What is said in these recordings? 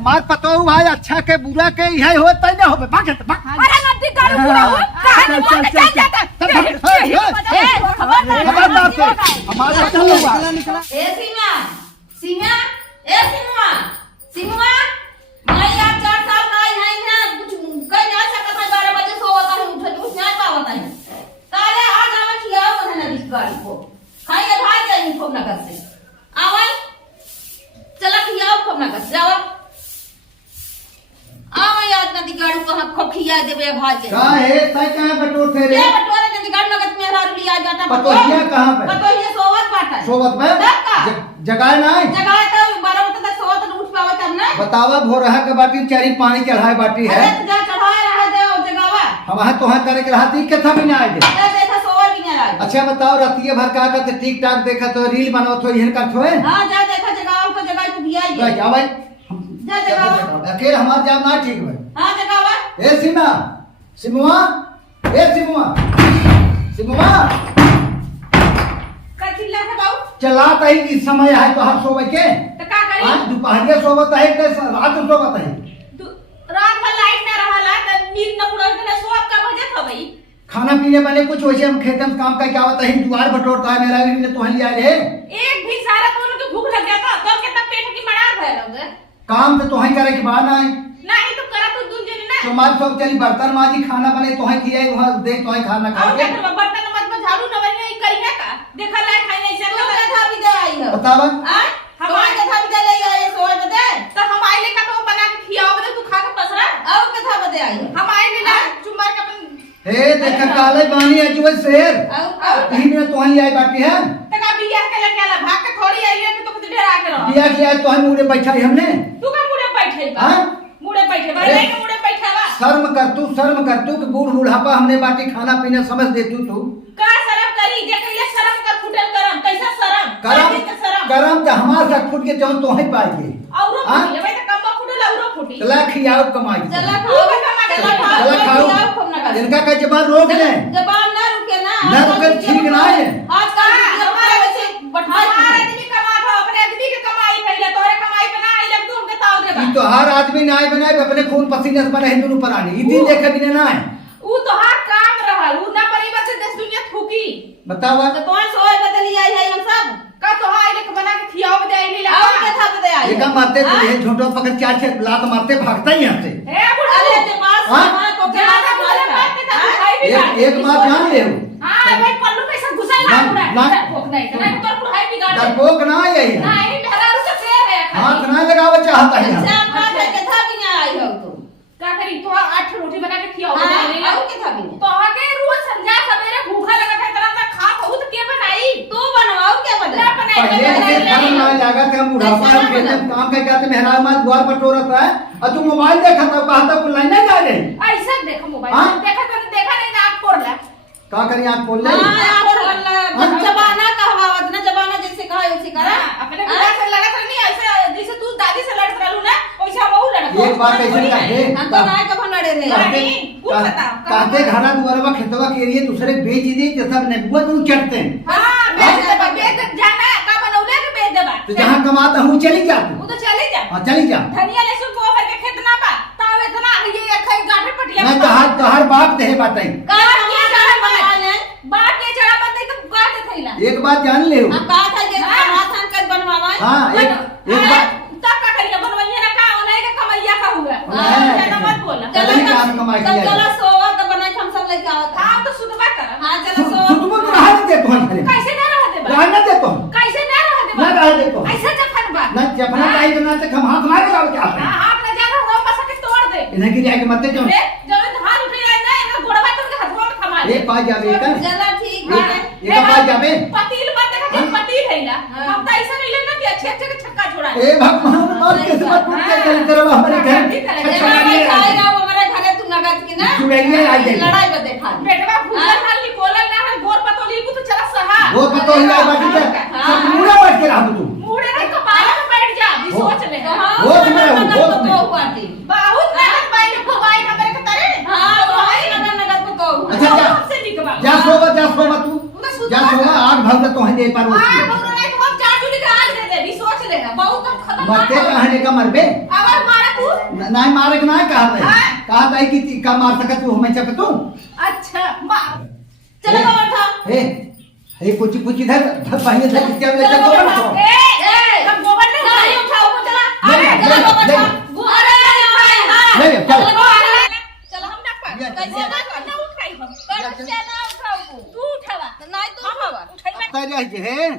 हमार पतो भाई अच्छा के बुरा के यही होता ना होबे भाग जा भाग। अरे नदी गाड़ी पूरा हो कहां चल चल जाता खबरदार से हमारा चल हुआ ए सीमा सीमा ए सीमा सीमा मैं यार 4 साल का है ना कुछ कहीं ना सकता है 12 बजे सोता है उठ नहीं पावता है ताले आ जावे खियाओ है नदी गाड़ी को खाइए भाई जाइए फोन नगर से आवल चला खियाओ फोन नगर से जाओ आवा याद नदी गाड़ी को हम खिया देबे भाई का है तय कहां बटोर थे रे ये बटोरे नदी गाड़ी नगर में हरा लिया जाता पतोहिया कहां पे पतोहिया सोवत बाटा है सोवत में जगह ना है जगह तो 12 बजे तक सोवत उठ पावे तब ना बतावा भोरहा के बाटी चारी पानी चढ़ाए बाटी है अरे जा चढ़ाए रहा दे जगहवा हम तो है करे के रहती के था भी ना आए दे देखा सोवा भी नहीं आए अच्छा बताओ रातिये भर का करते टिक टाक देखा तो रील बनवत हो इहन करत होए हां जा देखा जगह तो जगह तू भी आई जा भाई जा जगह अकेले हमार जान ना ठीक है हां जगहवा ए सीमा सिमुआ ए सिमुआ सिमुआ का चिल्ला है बाऊ चलात है इस समय है तो हर सोवे के तो का करी आज दोपहर सोवत है के रात सोवत है रात में लाइट ना रहला त नींद न पूरा के सोव का बजे था भाई खाना पीने वाले कुछ वैसे हम खेत में काम का क्या होता है द्वार बटोरता है मेरा ने तो लिया रे एक भी सारा तो उनको भूख लग गया था तो कितना पेट की मड़ार भय लोगे काम तो तोही करे के बाद आए नहीं तो करा तो दून जने ना तुम्हारे सब चली बर्तन माजी खाना बने तोही किए वहां देख तोही खाना खा और के क्या बर्तन मत में झाड़ू न बने करी है का देखा लाए खाई ऐसे तो कथा भी दे आई हो बतावा हमारे कथा भी दे ले आई सोए बदे तो हम आइले का तो बना के खियाओ बदे तू खा के पसरा और कथा बदे आई हम आइले ना चुमार का अपन हे देखा काले बानी है जो शेर और यही में तोही आई बाटी है तका बिया के लकेला भाग के थोड़ी आई है तो कुछ डरा के रहो बिया किया तोही मुड़े बैठाई हमने तू का मुड़े बैठे बा हां मुड़े बैठे बा नहीं मुड़े बैठा बा शर्म कर तू कि बूढ़ बुढ़ापा हमने बाटी खाना पीना समझ दे तू का शर्म करी जे कइले शर्म कर फुटल करम कैसा शर्म करम तो हमार से फुट के जौन तोही पाई औरो फुटी भाई तो कम फुटल औरो फुटी चला खियाओ कमाई चला खाओ चला खाओ इनका का जबान रोक ले जबान ना रुके ना ना रुके ठीक ना है आज का हमारे वैसे हमारा आदमी कमाता अपने आदमी के कमाई पहले तोरे कमाई पे ना आइले तू हमके ताव देबा ई तो हर आदमी ना आए बनाए अपने खून पसीने से बने हिंदू परानी ई दिन देखे बिना ना है ऊ तो हर काम रहा ऊ ना परिवार से देश दुनिया थूकी बतावा तो कौन सोए बदली आई है हम सब का तो आइले के बना के खियाओ बदे आइले ला और कथा बदे आई एक मारते तो ये झोटो पकड़ चार छह लात मारते भागता ही यहां से ए बुढ़ा अरे ते पास हमारा को क्या बोले बात के था खाई भी एक बात जान ले हां भाई पल्लू कैसे घुसाई ना बुढ़ा भोक नहीं तो नहीं तो बुढ़ाई बिगाड़ दे डरपोक ना यही नहीं मेरा से शेर है हाथ ना लगावे चाहता है सब बात है के था भी ना आई हो तो का करी तो 8 रोटी बना के खियाओ बदे आइले ला के था भी तो आके रोज संजा सवेरे भूखा लगा था तरह से खा बहुत के बनाई तू बनवाओ के बदला पहले से खाना ना लगा के हम बुढ़ापा हम खेत में काम कर जाते मेहरा माल द्वार पर टोरता है और तू मोबाइल देखा था कहता को लाइन ना ले ऐसा देखो मोबाइल देखा नहीं ना आप पोरला का करी आंख खोल ले हां पोरला जमाना कहवावत ना जमाना जैसे कहा उसी करा अपने बुढ़ा से लगा था नहीं ऐसे जैसे तू दादी से लड़त रहलू ना वैसा बहु लड़त एक बात ऐसे कहे हम तो ना कब लड़े रे नहीं पूछ बता कहते घरा दुआरवा खेतवा के लिए दूसरे बेच दी जैसा नेबुआ तू चढ़ते हां बेच जाना का बनौले के बेच देबा तो जहां कमाता हूं चली जा तू वो तो चले जा हां चली जा धनिया लहसुन गोबर के खेत ना बा तावे इतना ये खई गाठे पटिया मैं तो हर बात दे बताई का ये जड़ा बनाने बात के जड़ा बताई तो गाठ थईला एक बात जान ले अब बात है जे माथान कर बनवावा हां एक बात तब का करिए बनवाइए ना का ओने के कमैया का हुआ ज्यादा मत बोला चल काम कमाई चल चलो सोवा तो बनाई हम सब लेके आवत हां तो सुतबा कर हां चलो सोवा सुतबो तो रहा दे तो कैसे ना रह देबा रहने दे तो कैसे ना रह देबा ना रह दे तो ऐसा जफन बा ना जपना चाहिए तो ना तक हम हाथ मारे जाओ क्या हां हाथ ना जाना हो बस के तोड़ दे इन्हें की जाके मत जाओ जब हाथ उठे जाए ना इनका गोड़वा तुमके हाथवा में थमा एक पा जावे का चला ठीक बा एक पा जावे पतील बात देखा कि पतील हैला हम तो ऐसा नहीं लेना कि अच्छे अच्छे के छक्का छोड़ा ए भगवान मार किस्मत टूट के चल तेरा हमारे घर खाएगा हमारे घरे तू नगद की ना चुड़ैया आ जाए लड़ाई में देखा बेटवा फूला खाल ली कोलल ना है गोर पतोली को तो चला सहा वो पतो ही आ बाकी सब मुड़ा बैठ के रह तू मुड़े नहीं कपाल में बैठ जा भी सोच ले वो तुम्हारा वो पार्टी बहुत मेहनत भाई ने भवाई ना मेरे के तरे हां भाई नगद को तो अच्छा सबसे निकवा जा सोवा तू जा सोवा आग भाग तो है दे पर वो हां बोल रहा है तो हम चार जुली का आग दे दे भी सोच लेगा बहुत कम खत्म मरते कहने का मरबे अगर मारा नहीं मारे के नहीं कहा था कि का मार सकत तू हमें चप तू। अच्छा मार चलो गोबर उठाओ। हे कुछ इधर पहले से क्या ले चल गोबर उठाओ। हम गोबर नहीं उठाओ चला। ले, चलो ले, गोबर ले। उठाओ। अरे ले, चल। चलो हम ना कर। ये, कैसे ये। ना उठाई हम। कैसे ना उठाओ। तू उठावा। नहीं तू उठावा। उठाई तेरे जे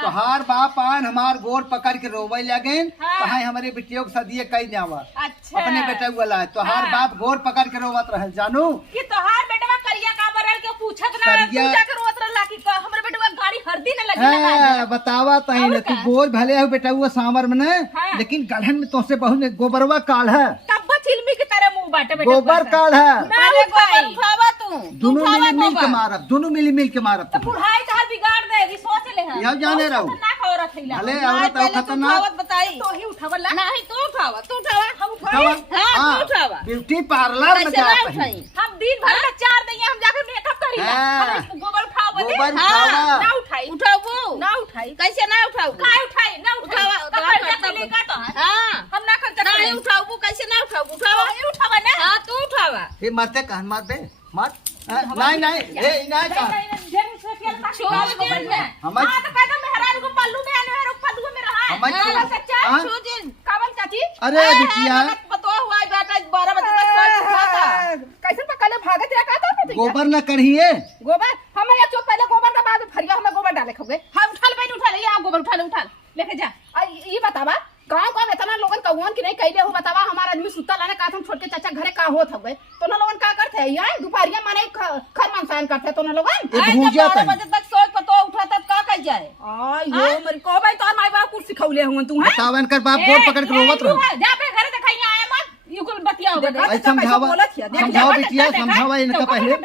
तोहार बाप आन हमार गोड़ पकड़ के रोवे लगे हाँ। कहा हमारे बेटियों के सदिए कई जावा अच्छा अपने बेटा वाला है तोहार हाँ। बाप गोड़ पकड़ के रोवत रहे जानू। कि तोहार बेटवा करिया का बरल के पूछत ना तू करिया- जाकर रोत रहला कि हमरे बेटवा गाड़ी हरदी न लगी लगा हाँ, बतावा तही और न तू का? बोल भले हो बेटा हुआ सांवर में न हाँ। लेकिन गलहन में तुमसे बहुत गोबरवा काल है तब चिलमी की तरह मुंह बाटे बेटा गोबर काल है पहले गोबर उठावा तू। दोनों मिल के मारब दोनों मिल के मारब तो बुढ़ाई तो हर बिगाड़ दे दी सोच ले हम यह जाने रहू। ना औरत है भले नहीं, औरत हो पहले तू खतरनाक उठावत बताई। तो ही उठावला नहीं तू उठावा। तू उठावा। हम उठावा? हाँ तू उठावा। ब्यूटी पार्लर में कैसे ना जाता है उठाई। हम दिन भर में चार दिन हम जाकर मेकअप करी हाँ। हम गोबर उठाओ बोले गोबर हाँ, उठावा। ना उठाई उठाओ। ना उठाई कैसे ना उठाओ। काय उठाई ना उठाई उठावा, तो उठावा, कर उठावा। ले का तो हाँ हम ना कर नहीं उठाओ। कैसे ना उठाओ। उठावा। तो ही उठावा ना हाँ तू उठावा। ये मरते कहन मार दे मत नहीं नहीं ए नहीं का हमार- हाँ तो कहता मेहरारू को पल्लू में आने वाला पल्लू में रहा है हमार- हाँ, सच्चा हाँ? सुजिन कावन चाची अरे बिटिया पतो हुआ बेटा 12 बजे तक सोच रहा था। कैसे पकड़े भागत या कहता था गोबर न करिए गोबर हम या चुप पहले गोबर का बाद फरिया हमें गोबर डाले खबे हम उठा ले उठा ले आ गोबर उठा ले लेके जा ये बतावा गांव इतना लोगन कौन की नहीं कैले हो बतावा हमारा आदमी सुता लाने का हम छोड़ के चाचा घरे का होत हवे तो ना लोगन का करते हैं यार दोपहरिया माने खर मनसान करते तो ना लोगन ये आज भूजा 12 तनी। बजे तक सोच पतो उठा तब का कर जाए। यो मरी को भाई तोर माई बाप कुछ सिखौले हुन तू हैं बतावन कर बाप गोड़ पकड़ के रोवत रहो जा पे घरे दिखाई आए मत यू कुल बतिया हो गए ऐसा समझावा बिटिया समझावा इनका पहले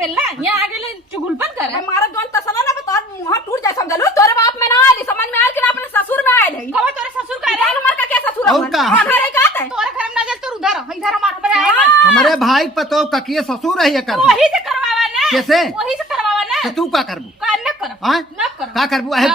यहाँ आगे ले चुगलपन कर हमारा दोन तसला ना बता मुंह टूट जाए समझ लो तोरे बाप में ना आली समझ में आल कि अपने ससुर में आए है कहो तोरे ससुर का रे हमार का क्या ससुर और का? हमारे का है तोरे घर में ना जल तू उधर इधर हमारे आए मत हमारे भाई पतो ककिए ससुर है ये कर वही से करवावा ना कैसे? वही से करवावा ना तो तू का करबू का न कर हां न कर का करबू है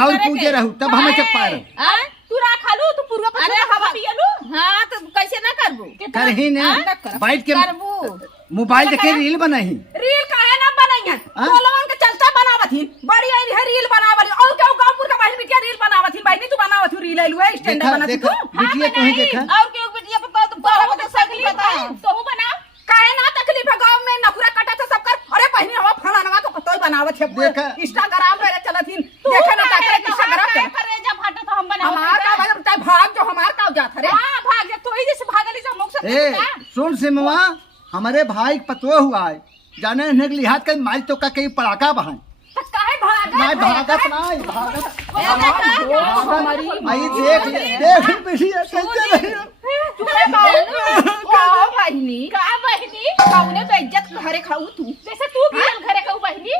गौर पूजे रहू तब हमें चप पाए हां तू रा खालू तू पूर्व पर अरे हवा पियलू हां तो कैसे ना करबू। करही ने न कर बैठ के करबू। मोबाइल देखे रील बनाही रील काहे ना बनाई हाँ? लोगन के चलता बनावत ही बड़ी आई है रील बनावत और क्या गांवपुर का बहन बिटिया रील बनावत ही बहनी तू बनावत ही रील आइलू है स्टैंड देखा बनाती देखा तू बिटिया तू ही देखा और क्यों बिटिया पता तो 12 बजे तक सब पता है। तो बना काहे ना तकलीफ है गांव में नखुरा कटा था सब कर अरे बहनी हवा फलाना तो पतो बनावत है देखा। इंस्टाग्राम पे चलत ही देखा ना का इंस्टाग्राम पे करे जब फाटा तो हम बनाओ। हमार का भाग जो हमार का जात रे हां भाग जा तो ही जैसे भागली सब मुख से ए सुन सिमवा हमारे भाई पतो हुआ है जाने ने लिहाज कर मारी तो का कहीं पड़ाका बहन काहे भागा नहीं भागत नहीं भागत हमारी आई देख बिटिया कैसे रही चुपे का बहनी का बहनी कौने बेइज्जत घरे खाऊ तू जैसे तू गिरल घरे खाऊ बहनी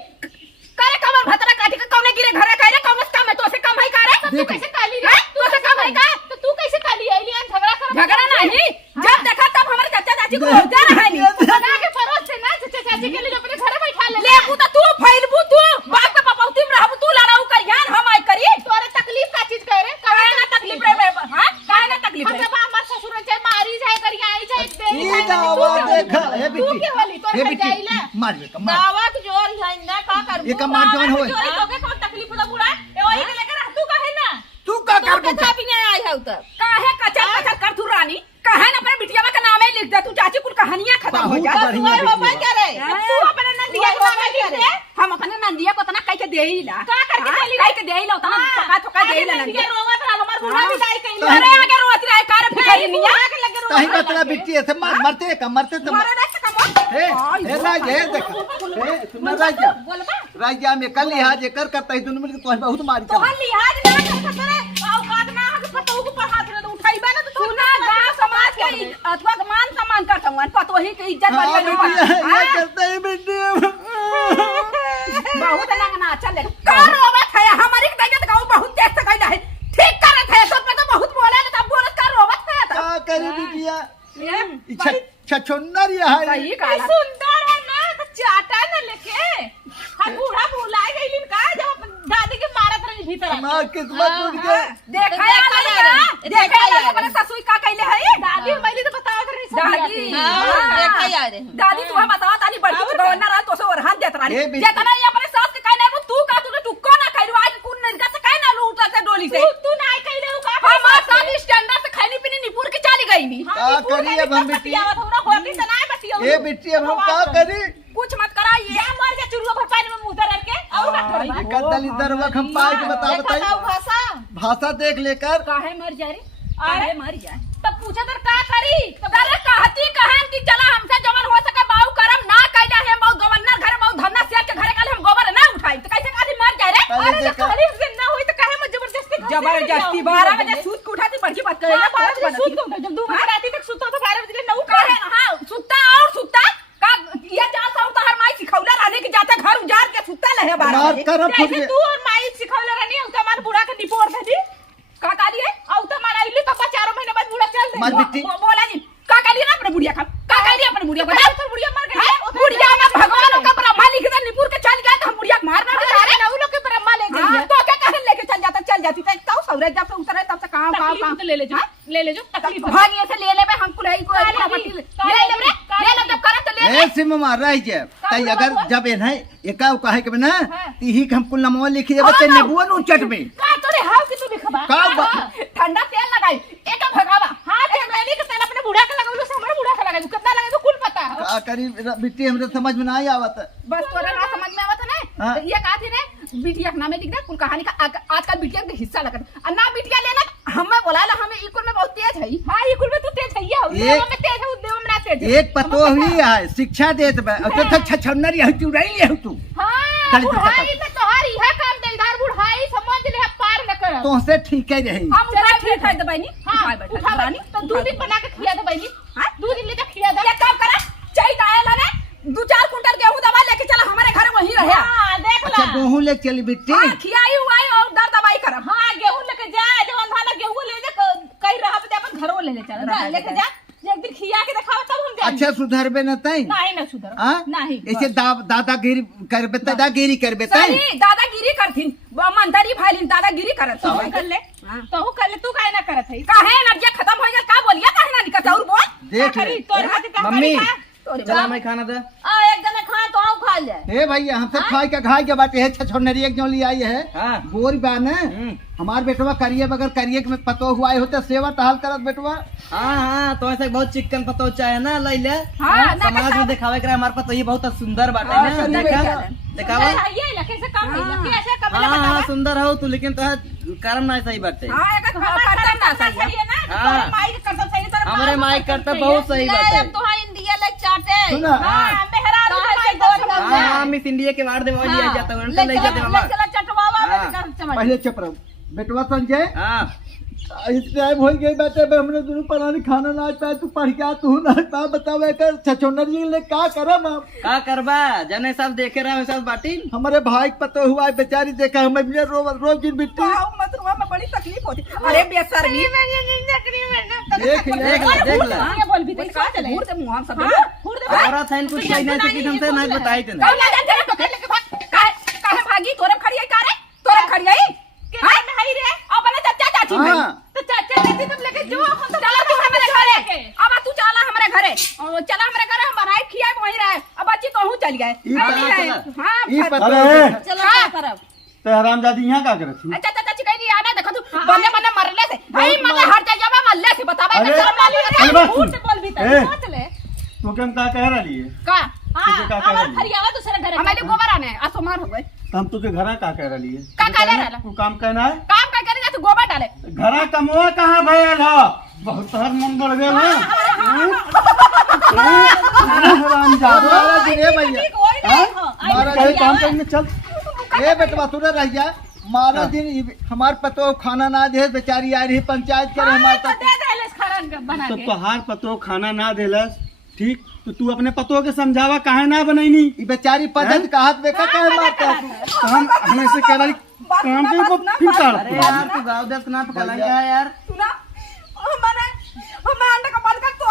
करे कमर भतरा काटी के कौने गिरे घरे करे कौन काम है तो से काम है करे तू कैसे काली रे तू से काम है का तो तू कैसे काली आईली झगड़ा नहीं जब देखा तब हमारे चाचा चाची को होता रहा नहीं बना के परोस से ना चाचा चाची के लिए अपने घरे बैठा ले तू तो तू फैलबू तू बाप का पपौती में रहबू तू लड़ाऊ कर यार हम आई करी तोरे तकलीफ का चीज कह रे काहे ना तकलीफ रे हां काहे ना तकलीफ रे हम हमार ससुर से मारी जाए कर आई जाए ई दावा देखा ए तू के वाली बिटी तोरे ए जाइला बिटी मार बेटा मार दावा के जोर है ना का करबू। ये का मार जवान होए चोरी तोके कौन तकलीफ होला बुढ़ा ए वही के लेकर तू काहे ना तू का तो कर कथा भी नहीं आई है तब। काहे कचर कचर कर तू रानी काहे ना अपने बिटिया का नाम लिख दे तू चाची कुल कहानियां खत्म हो बहुत जा बढ़िया हो भाई क्या रे। तू अपने नंदिया को नाम लिख दे हम अपने नंदिया को तना कह के देईला का करके देईला कह के देईला तना ठोका ठोका देईला नंदिया रोवत रहा हमार बुढ़ा भी लाई कहीं अरे आगे रोवत रहा कार भिखारी मियां आगे लगे कहीं बतला बिट्टी ऐसे मरते तो मारे रे कम हे राज हे देख हे सुन राजा बोलबा राजा में कल लिहाज कर करता है दोनों मिलकर तो बहुत मारी तो हल लिहाज ना कर सकते रे औकात ना हक पतो को पर हाथ रे उठाईबा ना तो सुना गांव समाज के अथवा मान सम्मान करता हूं पतो ही के इज्जत वाली ये करता है बिट्टी बहुत ना चल कर रोवत है हमारी बेइज्जत गांव बहुत देख से गइला है ठीक करत है सब पे तो बहुत बोले ना तब बोलत कर रोवत है क्या करी बिटिया ये छछुन्नर है सही काला सुंदर है ना तो चाटा ना लेके हम बूढ़ा भुला गइलिन का जब दादी के मारत रही भीतर हमार किस्मत टूट गई देखा देखा यार अपने ससुई का कइले है दादी हमारी तो देखा ही आ रहे हैं। दादी तू बतावा तानी बड़की तो गवर्नर रहा तो से और हाथ देत रानी ए, बिल्कुल। जेतना ये अपने सास के काहे ना तू का तू टुक्को ना खाइलू आज कुन नरका से काहे ना लूटा से डोली से तू ना कइले का हम साथ स्टैंडर्ड से खानी पीनी निपुर के चली गई नी का करी अब हम बेटी होती से ना बतियो ए बेटी अब हम का करी कुछ मत करा ये मर जा चुरुआ भर पानी में मुंह धर के और का करबा कदली दरवक हम पाए के बता बताई भाषा भाषा देख लेकर काहे मर जा रे काहे मर जा तब पूछा तर का करी तो करे कहती कहन कि चला हमसे जवन हो सके बाऊ करम ना कैला है बाऊ गवर्नर घर बाऊ धन्ना शेर के घरे काल हम गोबर ना उठाई तो कैसे कादी मर जा रे अरे अरे खाली दिन ना होई तो काहे मत जबरदस्ती 12 बजे सूत के उठाती बड़की बात करे 12 बजे सूत के उठा जब 2 बजे रात तक सुतो तो 12 बजे नौ काहे हां सुत्ता और सुत्ता का ये चाल सा तो हर माई सिखौला रहने के जाता घर उजाड़ के सुत्ता लहे 12 मार कर बजे जैसे तू और माई सिखौला रहनी है तो हमार बुढ़ा के निपोड़ दे दी का काली है औ तो मारा इल्ली तो 4 महीने बाद बुढ़ा चल दे मत बिट्टी। बोला जी का काली ना अपने बुढ़िया का काली अपने बुढ़िया को तो बुढ़िया मर गई बुढ़िया में भगवान का ब्रह्मा लिख दे निपुर के चल गया तो हम बुढ़िया मारना अरे ना लोग के ब्रह्मा ले गए तो क्या कहने लेके चल जाती तो तो सौरे जब से उतरे तब से काम ले ले जो तकलीफ भागिए से ले लेबे हम कुलई को प्रॉपर्टी ले ले जब करत ले ए सिम मार रही जे तई अगर जब एन है एका कहे के ना तीही हम कुल नमवा लिखी बच्चे नेबुआ नु चटबे का तोरे हाव की तू लिखबा का ठंडा तेल लगाई एक भगावा हाथ में मैंने के तेल अपने बूढ़ा के लगाऊ से हमरे बूढ़ा के लगाऊ कितना लगे तो कुल पता है का करी बिट्टी हमरे समझ में ना आवत बस तोरा ना समझ में आवत ना हाँ। तो ये का थी ने बिटिया के नाम लिख दे कुल कहानी का आजकल बिटिया के हिस्सा लगत और ना बिटिया लेना हमें बोलाला हमें ई कुल में बहुत तेज है हां ई कुल में तू तेज है देव में तेज है देव में ना तेज है एक पतो हुई है शिक्षा देत बे तो छछनरी है चुराई ले तू हां चल बुढ़ाई में तोहार इहा काम दिलदार बुढ़ाई समझ ले पार न कर तो से ठीक है रही हम उठा ठीक है दबाई नी हां उठा बानी तो दूध ही बना के खिया दबाई नी हां दूध ले जा खिया दे ये काम करा चाहिए आया ना 2-4 कुंटल गेहूं दवा लेके चला हमारे घर वहीं रहे हां देख ला अच्छा गेहूं ले चली बिट्टी हां खियाई हुआई और दर दवाई करम हां गेहूं लेके जा जवन धाना गेहूं ले जा कहीं रहा पे अपन घरों ले चला लेके जा एक दिन खिया के दिखाओ तब हम जाएंगे अच्छा सुधरबे न तई नहीं ना सुधर हां नहीं ऐसे दादागिरी करबे दादागिरी करबे तई सही दादागिरी करथिन मंदरी भाईलिन दादागिरी करत तो कर ले तू काहे ना करत है काहे एनर्जी खत्म हो गया का बोलिया काहे ना निकल और बोल देख ले तोर हाथ का मम्मी तोरे चला मैं खाना दे आ एक जने खाए तो आऊ खा ले हे भैया हमसे खाए के घाय के बाटे है छछनरी एक जो ली आई है हाँ। बोर बा न हमार बेटवा करिए बगर करिए में पतो हुआ होते सेवा टहल करत बेटवा हाँ तो ऐसे बहुत चिकन पतो चाहे ना ले ले हाँ, ना समाज में दिखावे करे हमारे पतो ये बहुत सुंदर बाटे हाँ, ना सुंदर देखा बाटे। दिखावा ये लखे से काम है लखे ऐसे काम हाँ लगा हाँ सुंदर हो तू लेकिन तो कर्म ना सही बाटे हां एक करता ना सही है ना हाँ। तोर माई के कसम सही तरह हमारे माई करता बहुत सही नहीं बाटे अब तो हां इंडिया लग चाटे सुना हां मेहरा तो ऐसे गोर कर हाँ हाँ मिस इंडिया के वार्ड दे लिया जाता है उनका ले जाते बाबा चला चटवावा हाँ। कर चमच पहले चुप रहो बेटवा संजय हाँ इस टाइम हो गई बेटे बे हमने दोनों पढ़ाने खाना ना पाए तू पढ़ के तू ना पा बतावे कर छछनरी ले का करम हम का करबा जने सब देखे रहे सब बाटी हमारे भाई के पतो हुआ है बेचारी देखा हमें भी रोज दिन बिट्टी आओ मत रुआ में बड़ी तकलीफ होती अरे बेशर्मी देख ले देख ले ये बोल भी का चले घूर दे मुंह हम सब घूर दे औरत है कुछ सही नहीं सकी हमसे ना बताई तूने कौन ले जा पकड़ लेके भाग काहे भागी तोरे खड़ी है का रे तोरे खड़ी है हां में हई रे अपने चाचा चाची में हाँ। तो चाचा चाची तुम लेके जो हम तो चला तू हमारे घरे अब तू चला हमारे घरे चला हमारे घरे हम बनाए खियाए वहीं रहे अब बच्ची तो हूं चल गए ई हां पतो अरे चलो क्या करब तो हरामजादी यहाँ क्या करत थी अच्छा चाची कहीं नहीं आना देखो तू बने मरले से भाई मने हट जा जावा मरले से बतावे अरे, शर्म ना ली अरे बस झूठ बोल भी ए। तो सोच ले तो क्या का कह रही है का तुझे का कह हमार रही है फरियावा दूसरे घरे हमारे गोबर आने असमार हो गए हम तुझे घरा का कह रही है का कह रहा तू काम कहना है काम का करे जा तू गोबर डाले घरा कमवा कहाँ भयल है बहुत हर मन बढ़ गया है हरामजादा मारा दिन ए भैया कोई नहीं हो मारा कहे दिन काम करने चल ए बेटवा तू रह जा मारा दिन हमार पतो खाना ना दे बेचारी आ रही पंचायत करे हमारे तो दे दे ले खरन बना तो के तोहार पतो खाना ना देलस ठीक तो तू अपने पतो के समझावा काहे ना बनैनी ई बेचारी पद्धत का हाथ बेका कहे मारता तू तो हम हमें से कह रही काम के ऊपर फिर कर अरे यार तू गाँव दस ना पकड़ेंगे यार सुना मैंने अंडा का बल का तो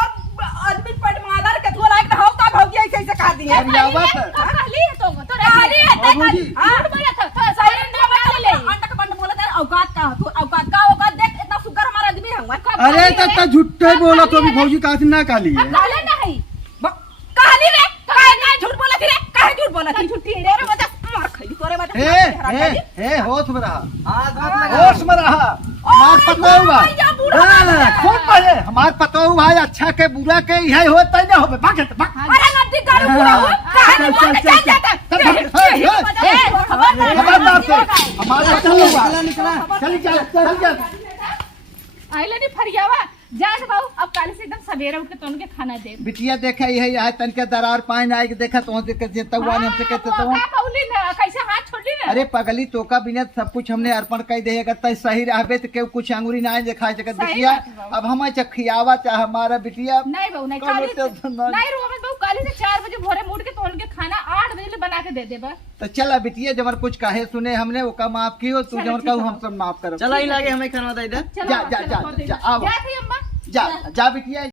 आदमी पेट मार के तू लाइक हो का भौजी ऐसे ऐसे कह दिया फरियावत कहली है तो कहली है बाबूजी। हां बोला था सही अंडा बना ले अंडा का बंड बोला था औकात का तू औकात देख इतना सुगर हमारा आदमी है अरे तो झूठे बोला तो भी भौजी का ना काली है काले नहीं काहे झूठ बोला थी झूठी रे बता मार खई तोरे बता ए होश में रहा, हाथ मत लगा होश में रहा। हमार पतो हुआ खूब पहले हमार पतो हुआ अच्छा के बुरा के यही होता ही ना होबे भाग अरे नदी गाड़ी पूरा हो काहे बोल के चल जाता खबरदार से हमारा चल हुआ निकला चल आइले नहीं फरियावा जा से बाबू अब काल से एकदम सवेरे उठ के तोन के खाना दे बिटिया देखा यही यहाँ तनके दरार पाइन आए के देखा तो कहते तवा ने हमसे कहते तो का कहली ना कैसे हाथ छोड़ी ना अरे पगली तोका बिना सब कुछ हमने अर्पण कर दे अगर सही रहबे तो केहू कुछ अंगूरी ना दिखाए जगत सही बिटिया बात है बाबू। अब हम खियावा चाहे हमारा बिटिया नहीं बहू नहीं कौनो काली से टेंशन नहीं। नहीं रोमन बहू काली से 4 बजे भोरे मुड़ के तोन के खाना 8 बजे ले बना के दे देबा तो चला बिटिया जबर कुछ कहे सुने हमने वो का माफ की हो तू चलो, जबर ठीक कहू है। हम सब माफ करो चला ही लागे हमें खाना दे दे चलो जा, जा, जा, चलो, जा, आओ। जा थी अम्मा जा जा बिटिया